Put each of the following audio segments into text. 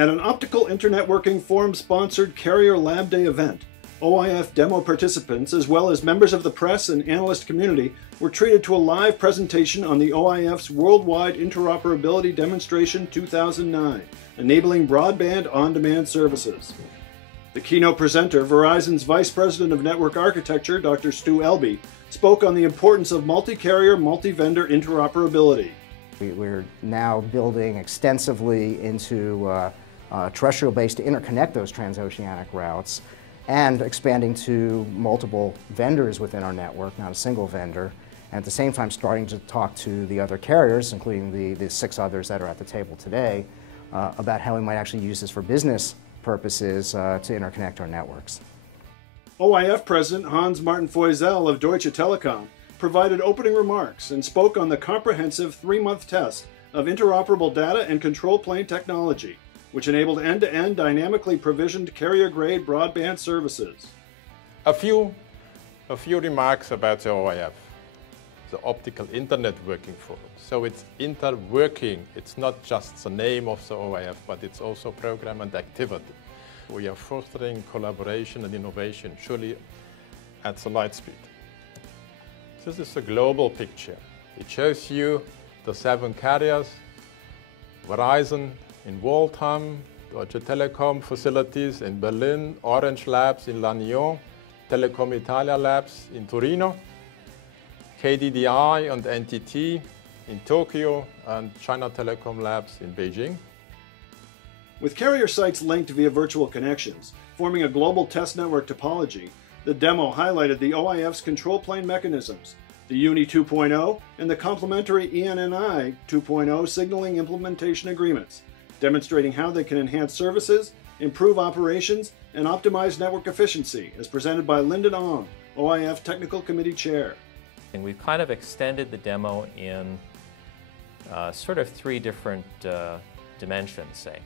At an Optical Internetworking Forum-sponsored Carrier Lab Day event, OIF demo participants, as well as members of the press and analyst community, were treated to a live presentation on the OIF's Worldwide Interoperability Demonstration 2009, enabling broadband on-demand services. The keynote presenter, Verizon's Vice President of Network Architecture, Dr. Stu Elby, spoke on the importance of multi-carrier, multi-vendor interoperability. We're now building extensively into terrestrial-based to interconnect those transoceanic routes, and expanding to multiple vendors within our network, not a single vendor, and at the same time starting to talk to the other carriers, including the 6 others that are at the table today, about how we might actually use this for business purposes to interconnect our networks. OIF President Hans-Martin Feusel of Deutsche Telekom provided opening remarks and spoke on the comprehensive 3-month test of interoperable data and control plane technology, which enabled end-to-end dynamically provisioned carrier-grade broadband services. A few remarks about the OIF, the Optical Internetworking Forum. So it's interworking. It's not just the name of the OIF, but it's also program and activity. We are fostering collaboration and innovation, surely at the light speed. This is a global picture. It shows you the 7 carriers, Verizon in Waltham, Deutsche Telekom facilities in Berlin, Orange Labs in Lannion, Telecom Italia Labs in Torino, KDDI and NTT in Tokyo, and China Telecom Labs in Beijing. With carrier sites linked via virtual connections, forming a global test network topology, the demo highlighted the OIF's control plane mechanisms, the UNI 2.0 and the complementary ENNI 2.0 signaling implementation agreements, demonstrating how they can enhance services, improve operations, and optimize network efficiency, as presented by Lyndon Ong, OIF Technical Committee Chair. And we've kind of extended the demo in sort of 3 different dimensions, say.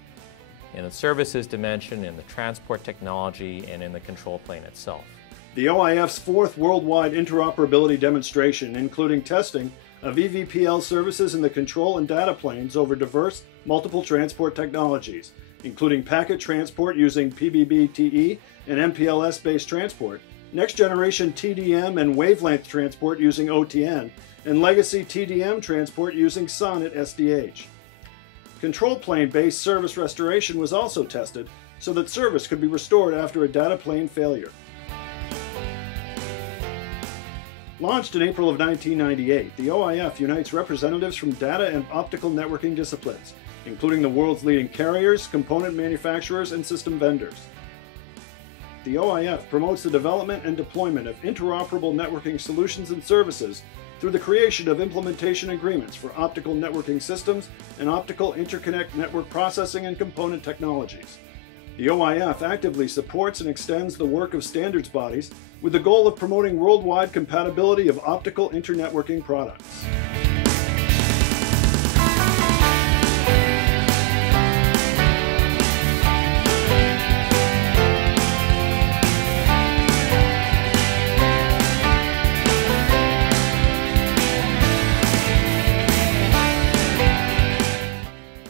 In the services dimension, in the transport technology, and in the control plane itself. The OIF's 4th worldwide interoperability demonstration, including testing of EVPL services in the control and data planes over diverse multiple transport technologies, including packet transport using PBBTE and MPLS-based transport, next-generation TDM and wavelength transport using OTN, and legacy TDM transport using SONET SDH. Control plane-based service restoration was also tested so that service could be restored after a data plane failure. Launched in April of 1998, the OIF unites representatives from data and optical networking disciplines, including the world's leading carriers, component manufacturers, and system vendors. The OIF promotes the development and deployment of interoperable networking solutions and services through the creation of implementation agreements for optical networking systems and optical interconnect network processing and component technologies. The OIF actively supports and extends the work of standards bodies with the goal of promoting worldwide compatibility of optical internetworking products.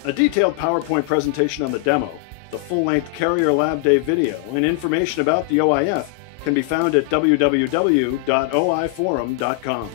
A detailed PowerPoint presentation on the demo, the full-length Carrier Lab Day video, and information about the OIF can be found at www.oiforum.com.